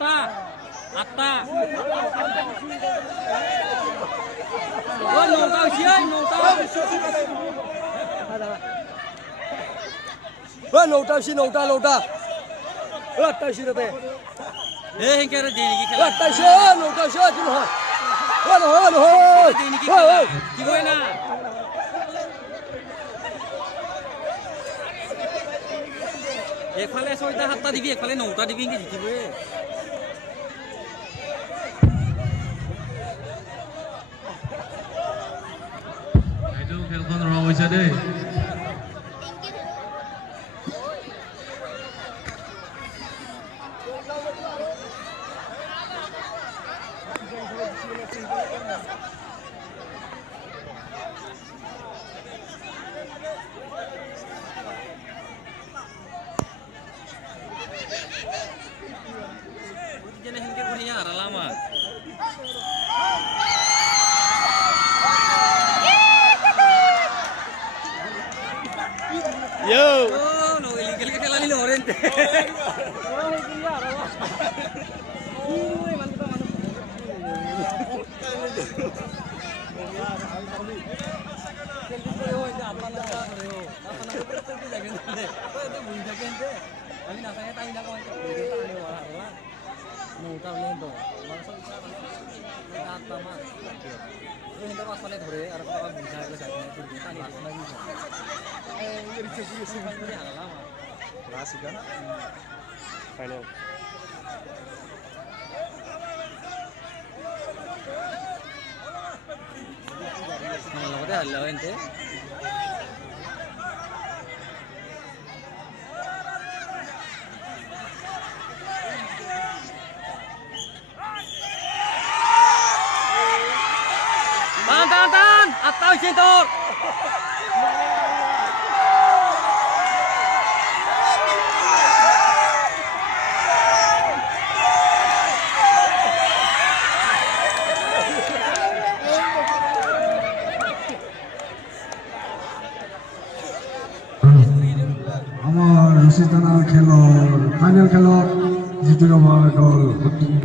আঠটা আঠটা ও নৌকা হইছে নৌকা ও নৌটা হইছে নৌটা নৌটা ও আটটা হইছে রে এ হেঙ্কারে দেই নাকি খেলা আটটা হইছে নৌটা হইছে কি নহয় ও নহয় দেই নাকি খেলা কি কই না একফালে 6টা 7টা দিবি একফালে 9টা দিবি কি জিতিবে এইটো খেলখন ৰং হৈছে দেই যেনে হেনকে কৰি হাৰালাম আৰ ইয়ো ও নো ইলিগেল খেলা নিলে হরেনতে আমি নাথাকে তাই না কয় নৌটা হলে তো আটটা মাছ হেনটা পাঁচফালে ধরে আর বুঝা গেলে টানি হারালাম ফাইনাল লগতে হারলাম এনতে টান আটটা হয়েছে তোর আমাৰ ৰচিদ থানাৰ খেলৰ ফাইনেল খেলত যিটো আমাৰ দল